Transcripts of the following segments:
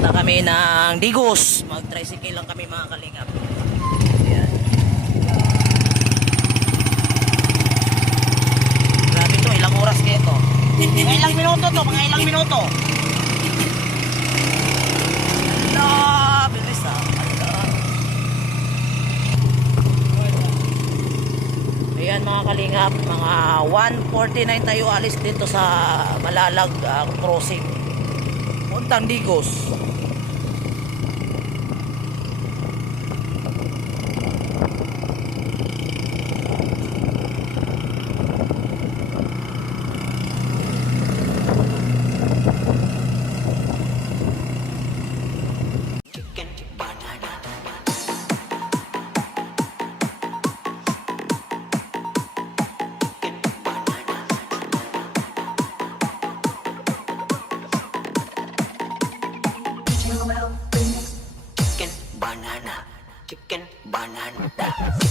Punta kami ng Digos. Mag-tricycle lang kami mga kalingap. Ayan. Grabe to, ilang oras kaya to? Mga ilang minuto to, mga ilang minuto. Ala, bilis ah. Ayan mga kalingap, mga 1.49 tayo alis dito sa Malalag ah, crossing. Montandicos. Bye.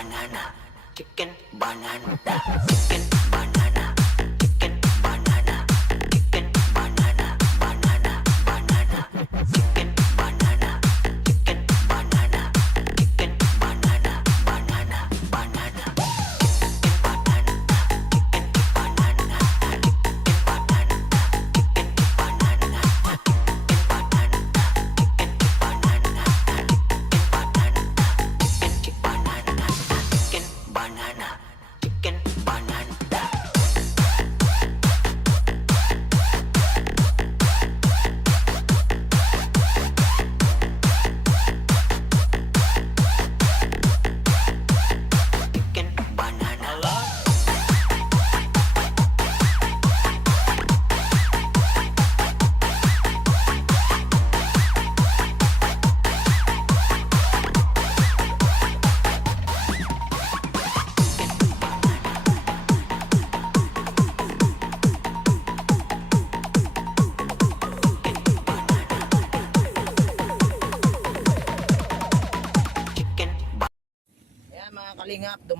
Banana. Chicken banana. Chicken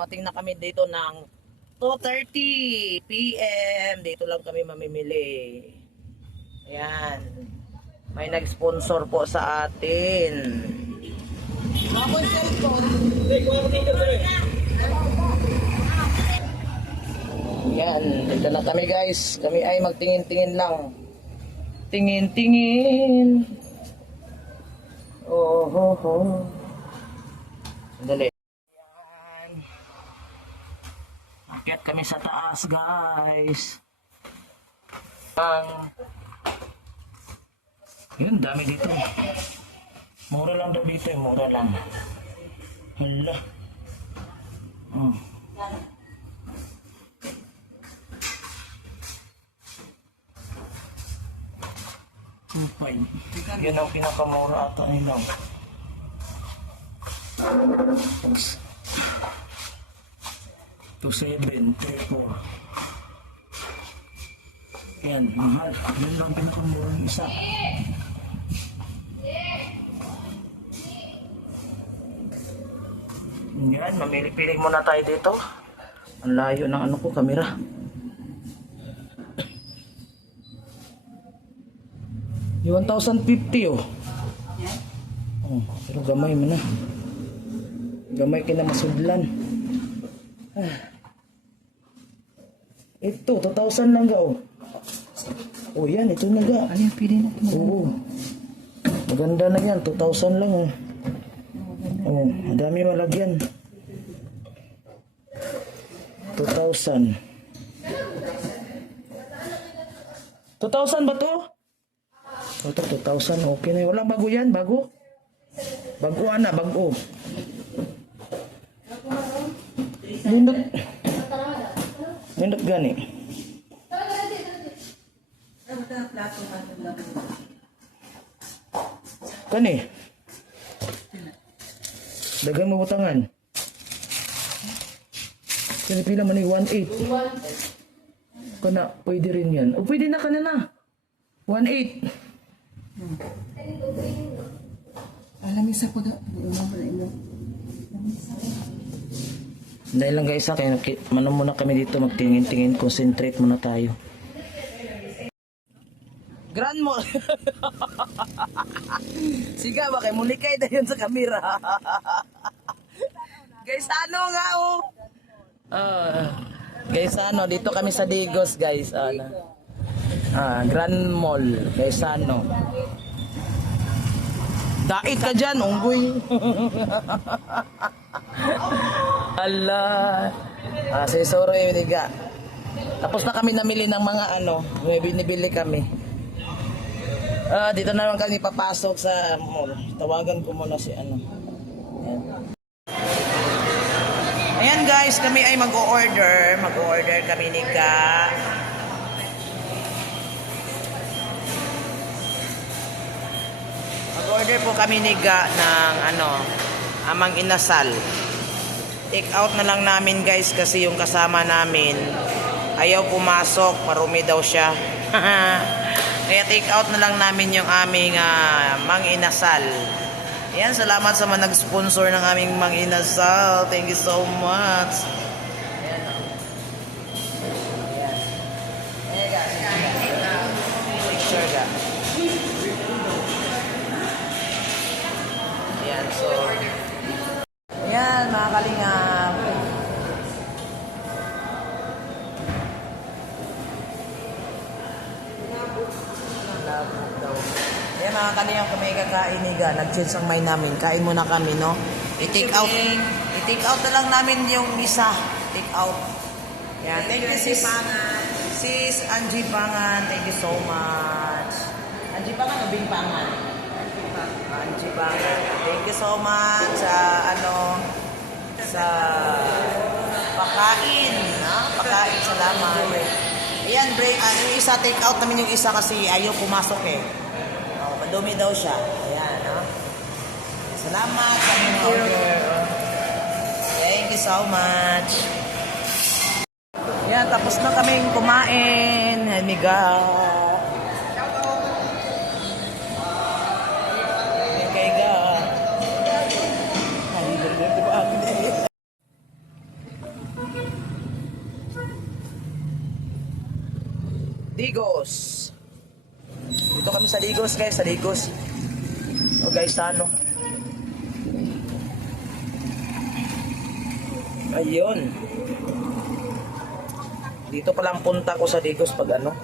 dumating na kami dito ng 2.30 p.m. Dito lang kami mamimili. Ayan. May nag-sponsor po sa atin. Ayan, dito na kami guys. Kami ay magtingin-tingin lang. Tingin-tingin. Oh, ho, ho. Sandali. Ayan. Akyat kami sa taas, guys. Ang... Yun, dami dito. Mura lang daw dito, eh. mura lang. Hala. Oh. Okay. Yan ang pinakamura ata nila. Seven, three four. Yan, mahal. Yan lang pinakamura ng isa. Yan, mamili-pili muna tayo dito. Ang layo ng ano ko, kamera. Yung 1,050 oh. Oh, pero gamay mo na. Gamay kina masudlan. Ah. Ito, 2,000 lang ga oh. Oh yan, ito na ga. Ano yung pili natin? Oo. Maganda na yan, 2,000 lang oh. Oh, dami malagyan. 2,000. 2,000 ba to? Ito, 2,000. Okay na. yun. Walang bago yan. Bago? Bago na. Bago. Nindot. Nindot gani. Kani. Dagang mabutangan. Kani pila man ni 1.8. Kana, pwede rin yan. O pwede na ka na na. 1.8. Alam mo sa pag... Umama na ilo. Dahil lang guys, naki- mano muna kami dito, magtingin-tingin, concentrate muna tayo. Grand mo. Siga ba kay mulikay na yun sa kamera. guys, ano nga oh. Ah, guys, ano, dito kami sa Digos, guys. Ano. Ah, Grand Mall, guys, ano. Dait ka dyan, unggoy. Ala. Ah, si Soro Iniga. Tapos na kami namili ng mga ano, may binibili kami. Ah, dito na naman kami papasok sa mall. Tawagan ko muna si ano. Ayan. Ayan guys, kami ay mag-o-order. Mag-o-order kami ni Ka. Mag-order po kami ni Ga ng ano, amang inasal. Take out na lang namin guys kasi yung kasama namin ayaw pumasok, marumi daw siya. Kaya take out na lang namin yung aming ah, mang inasal. Salamat sa mga nag-sponsor ng aming mang inasal. Thank you so much. Ayan. Ayan. Ayan, guys. Picture ga. Ayan, so... Ayan, mga kalingap. Ayan, mga kalingap, kami kakain niga. Nag-change ang mind namin. Kain muna kami, no? I-take out. I-take out na lang namin yung isa. Take out. Ayan, thank you, sis. Sis Angie Pangan, thank you so much. Angie Pangan o Bing Pangan? Angie Pangan. Thank you so much sa ano sa pakain, ha? Pakain, salamat. Ayan, break. Ano yung isa, take out namin yung isa kasi ayaw pumasok eh. Oh, madumi daw siya. Ayan, ha? Salamat sa order. Thank you so much. Yan, tapos na kaming kumain. Haniga. Sa Digos, guys. Sa Digos. O guys, sa ano? Ayun. Dito pa lang punta ko sa Digos pag ano.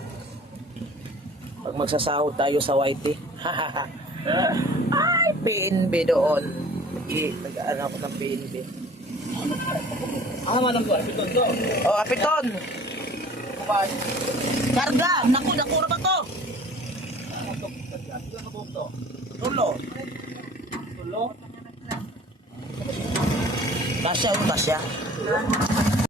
Pag magsasahod tayo sa YT. Ay, PNB doon. I, nag-ano ako ng PNB. Ah, manang ko. Apiton to. Oh, apiton! Karga! Naku, naku na ba to? Tulo. Tulo. Tasya, oh, tasya. Oh,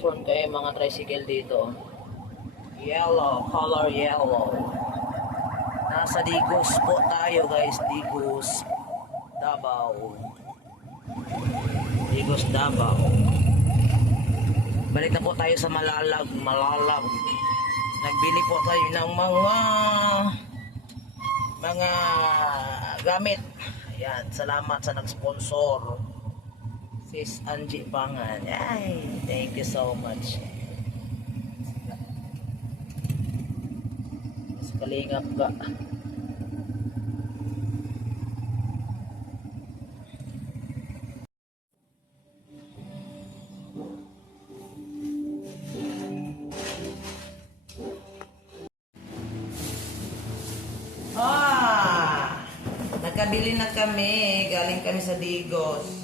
Uniform kayo mga tricycle dito. Yellow. Color yellow. Nasa Digos po tayo guys. Digos. Davao. Digos Davao. Balik na po tayo sa Malalag. Malalag. Nagbili po tayo ng mga mga gamit. Ayan. Salamat sa nag-sponsor. Sis Angie Pangan. Ay, thank you so much. Mas kalingap ka. Ah! Nakabili na kami. Galing kami sa Digos.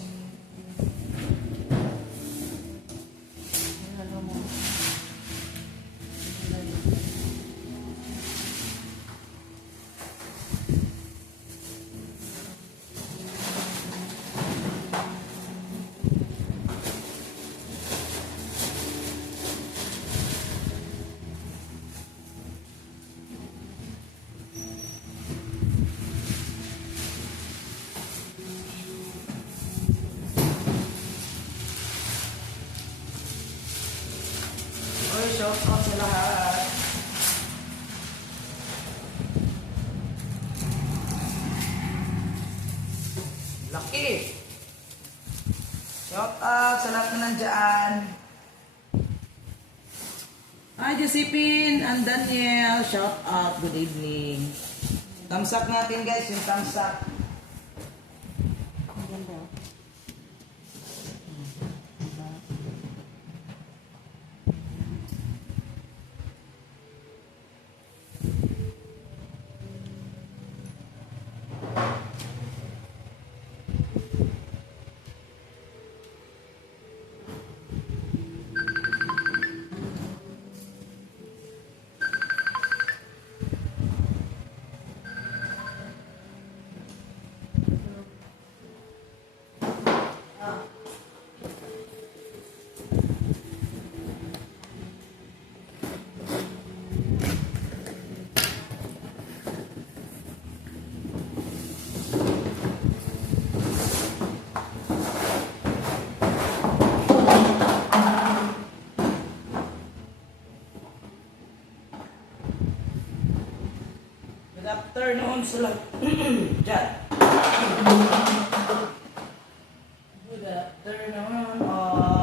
Laki. Shout out sa lahat na nandyan. Hi, Josephine and Daniel. Shout out. Good evening. Thumbs up natin guys, yung thumbs up. Afternoon sa lahat. Diyan. Good afternoon all.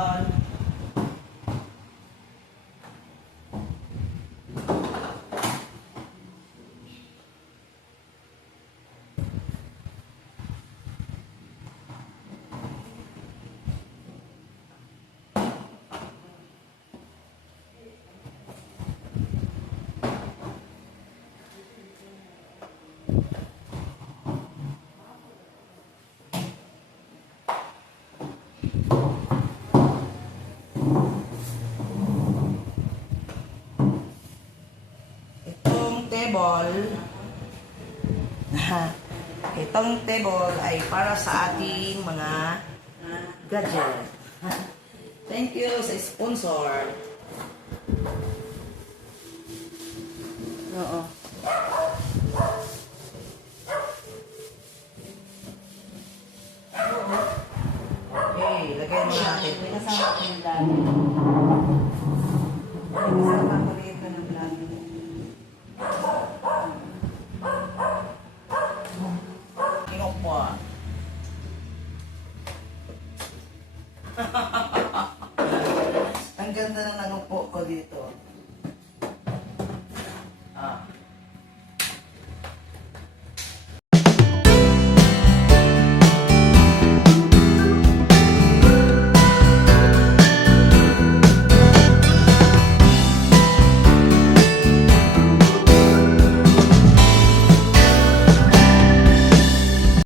Itong table, itong table ay para sa ating mga gadget. Thank you sa sponsor. Oo. Okay, lagyan mo natin. May kasama ko yung. May kasama ko rito ng dami. Ikaw po. ah. Ang ganda na nangupo ko dito.